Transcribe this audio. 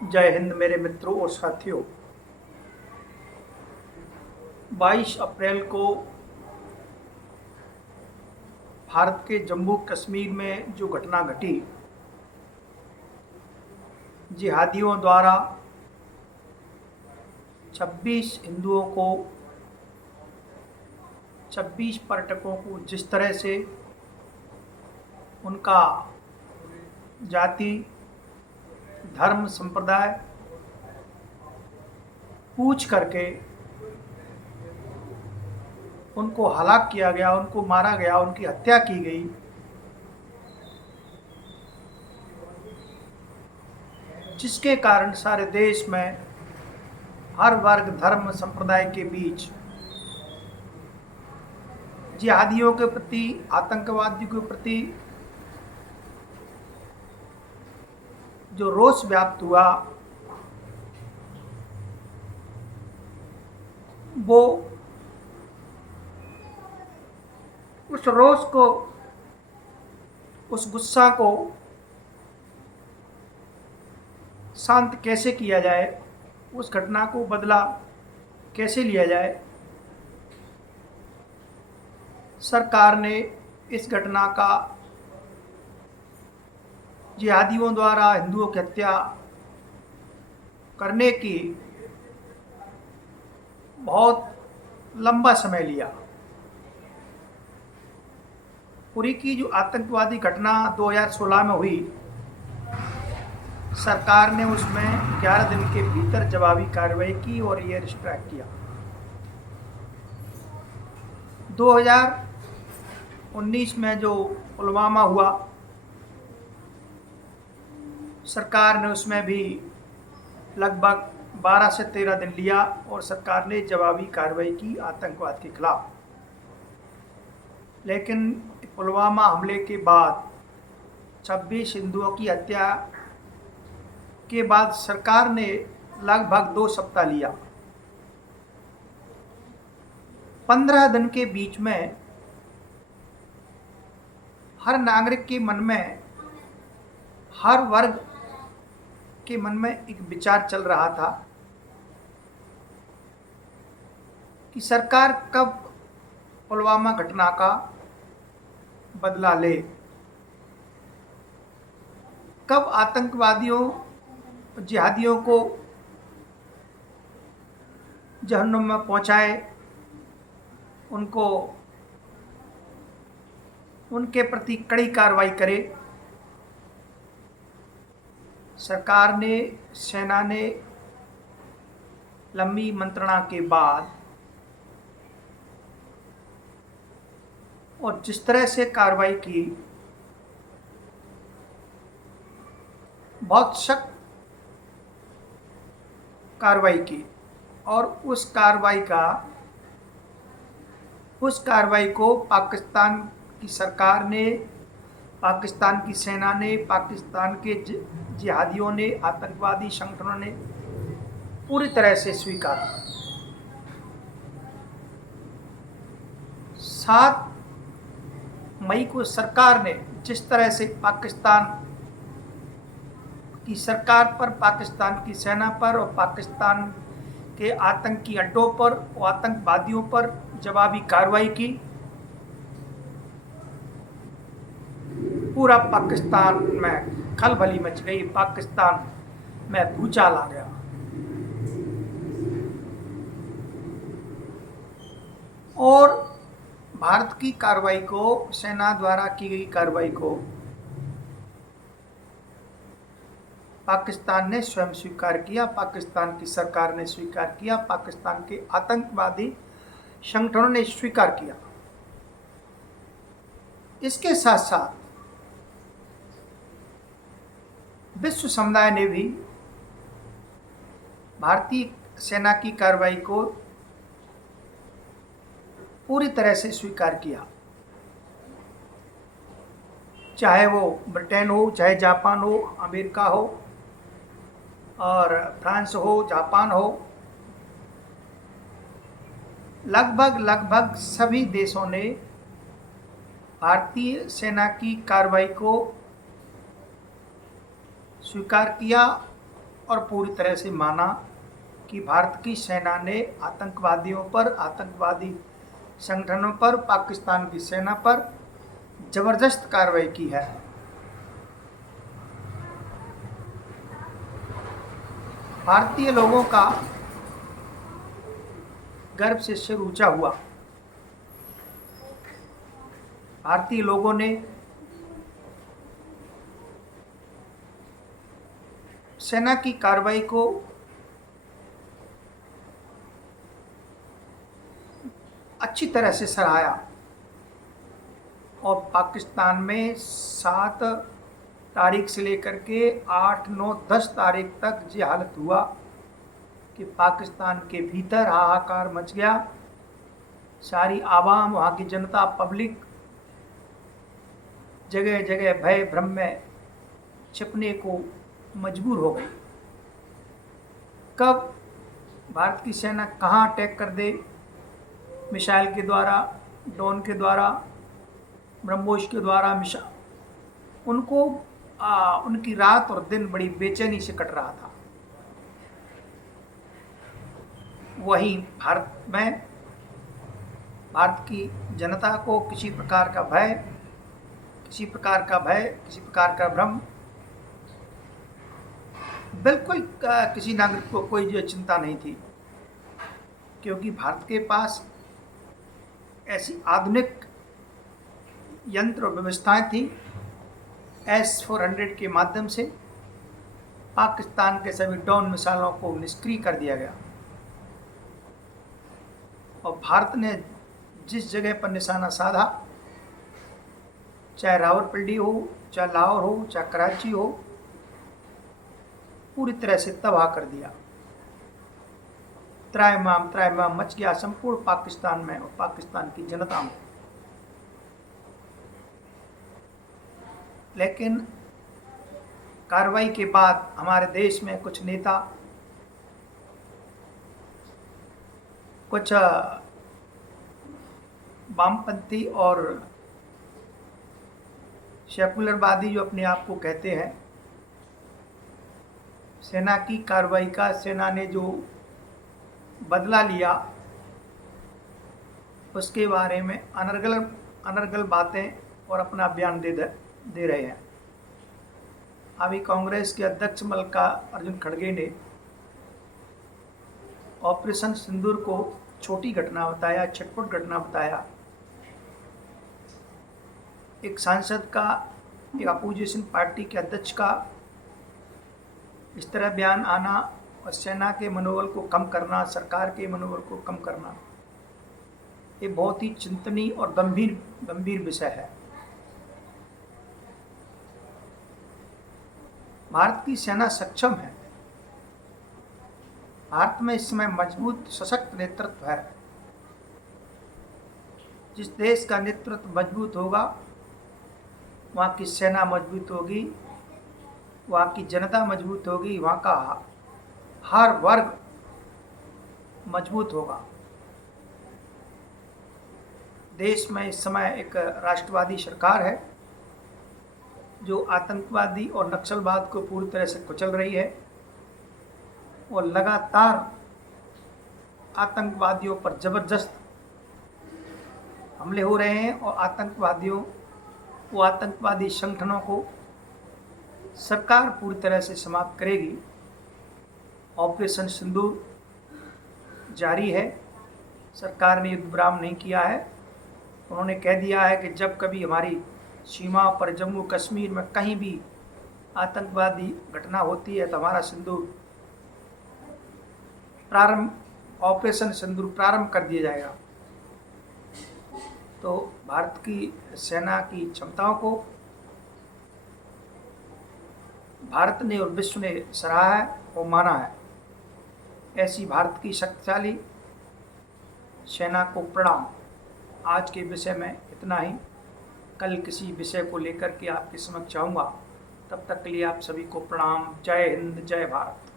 जय हिंद मेरे मित्रों और साथियों। 22 अप्रैल को भारत के जम्मू कश्मीर में जो घटना घटी, जिहादियों द्वारा 26 हिंदुओं को, 26 पर्यटकों को जिस तरह से उनका जाति, धर्म, संप्रदाय पूछ करके उनको हलाक किया गया, उनको मारा गया, उनकी हत्या की गई, जिसके कारण सारे देश में हर वर्ग, धर्म, संप्रदाय के बीच जिहादियों के प्रति, आतंकवादियों के प्रति जो रोष व्याप्त हुआ, वो उस रोष को, उस गुस्सा को शांत कैसे किया जाए, उस घटना को बदला कैसे लिया जाए, सरकार ने इस घटना का जिहादियों द्वारा हिंदुओं की हत्या करने की बहुत लंबा समय लिया। पूरी की जो आतंकवादी घटना 2016 में हुई, सरकार ने उसमें 11 दिन के भीतर जवाबी कार्रवाई की और एयर स्ट्राइक किया। 2019 में जो पुलवामा हुआ, सरकार ने उसमें भी लगभग 12 से 13 दिन लिया और सरकार ने जवाबी कार्रवाई की आतंकवाद के खिलाफ। लेकिन पुलवामा हमले के बाद 26 हिंदुओं की हत्या के बाद सरकार ने लगभग 2 सप्ताह लिया। 15 दिन के बीच में हर नागरिक के मन में, हर वर्ग के मन में एक विचार चल रहा था कि सरकार कब पुलवामा घटना का बदला ले, कब आतंकवादियों, जिहादियों को जहन्नुम में पहुंचाए, उनको, उनके प्रति कड़ी कार्रवाई करे। सरकार ने, सेना ने लंबी मंत्रणा के बाद और जिस तरह से कार्रवाई की, बहुत सख्त कार्रवाई की और उस कार्रवाई को पाकिस्तान की सरकार ने, पाकिस्तान की सेना ने, पाकिस्तान के जिहादियों ने, आतंकवादी संगठनों ने पूरी तरह से स्वीकारा। 7 मई को सरकार ने जिस तरह से पाकिस्तान की सरकार पर, पाकिस्तान की सेना पर और पाकिस्तान के आतंकी अड्डों पर और आतंकवादियों पर जवाबी कार्रवाई की, पूरा पाकिस्तान में खलबली मच गई, पाकिस्तान में भूचाल आ गया। और भारत की कार्रवाई को, सेना द्वारा की गई कार्रवाई को पाकिस्तान ने स्वयं स्वीकार किया, पाकिस्तान की सरकार ने स्वीकार किया, पाकिस्तान के आतंकवादी संगठनों ने स्वीकार किया। इसके साथ साथ विश्व समुदाय ने भी भारतीय सेना की कार्रवाई को पूरी तरह से स्वीकार किया। चाहे वो ब्रिटेन हो, चाहे जापान हो, अमेरिका हो और फ्रांस हो, जापान हो, लगभग सभी देशों ने भारतीय सेना की कार्रवाई को स्वीकार किया और पूरी तरह से माना कि भारत की सेना ने आतंकवादियों पर, आतंकवादी संगठनों पर, पाकिस्तान की सेना पर जबरदस्त कार्रवाई की है। भारतीय लोगों का गर्व से सिर ऊंचा हुआ। भारतीय लोगों ने सेना की कार्रवाई को अच्छी तरह से सराहा और पाकिस्तान में 7 तारीख से लेकर के 8, 9, 10 तारीख तक ये हालत हुआ कि पाकिस्तान के भीतर हाहाकार मच गया। सारी आवाम, वहाँ की जनता, पब्लिक जगह जगह भय भ्रम में छिपने को मजबूर हो गई। कब भारत की सेना कहाँ अटैक कर दे, मिसाइल के द्वारा, ड्रोन के द्वारा, ब्रह्मोस के द्वारा, उनको उनकी रात और दिन बड़ी बेचैनी से कट रहा था। वहीं भारत में भारत की जनता को किसी प्रकार का भय, किसी प्रकार का भ्रम, बिल्कुल किसी नागरिक को कोई जो चिंता नहीं थी, क्योंकि भारत के पास ऐसी आधुनिक यंत्र और व्यवस्थाएं थी। S-400 के माध्यम से पाकिस्तान के सभी ड्रोन मिसाइलों को निष्क्रिय कर दिया गया और भारत ने जिस जगह पर निशाना साधा, चाहे रावलपिंडी हो, चाहे लाहौर हो, चाहे कराची हो, पूरी तरह से तबाह कर दिया। त्राहिमाम मच गया संपूर्ण पाकिस्तान में और पाकिस्तान की जनता में। लेकिन कार्रवाई के बाद हमारे देश में कुछ नेता, कुछ वामपंथी और सेकुलरवादी जो अपने आप को कहते हैं, सेना की कार्रवाई का, सेना ने जो बदला लिया, उसके बारे में अनर्गल बातें और अपना बयान दे रहे हैं। अभी कांग्रेस के अध्यक्ष मल्लिकार्जुन खड़गे ने ऑपरेशन सिंदूर को छोटी घटना बताया, छिटपुट घटना बताया। एक सांसद का, एक अपोजिशन पार्टी के अध्यक्ष का इस तरह बयान आना और सेना के मनोबल को कम करना, सरकार के मनोबल को कम करना, ये बहुत ही चिंतनीय और गंभीर विषय है। भारत की सेना सक्षम है। भारत में इस समय मजबूत सशक्त नेतृत्व है। जिस देश का नेतृत्व मजबूत होगा, वहाँ की सेना मजबूत होगी, वहाँ की जनता मजबूत होगी, वहाँ का हर वर्ग मजबूत होगा। देश में इस समय एक राष्ट्रवादी सरकार है जो आतंकवादी और नक्सलवाद को पूरी तरह से कुचल रही है और लगातार आतंकवादियों पर जबरदस्त हमले हो रहे हैं और आतंकवादी संगठनों को सरकार पूरी तरह से समाप्त करेगी। ऑपरेशन सिंदूर जारी है। सरकार ने युद्ध विराम नहीं किया है। उन्होंने कह दिया है कि जब कभी हमारी सीमाओं पर, जम्मू कश्मीर में कहीं भी आतंकवादी घटना होती है तो हमारा ऑपरेशन सिंदूर प्रारंभ कर दिया जाएगा। तो भारत की सेना की क्षमताओं को भारत ने और विश्व ने सराहा है और माना है। ऐसी भारत की शक्तिशाली सेना को प्रणाम। आज के विषय में इतना ही। कल किसी विषय को लेकर के आपके समक्ष आऊँगा। तब तक के लिए आप सभी को प्रणाम। जय हिंद, जय भारत।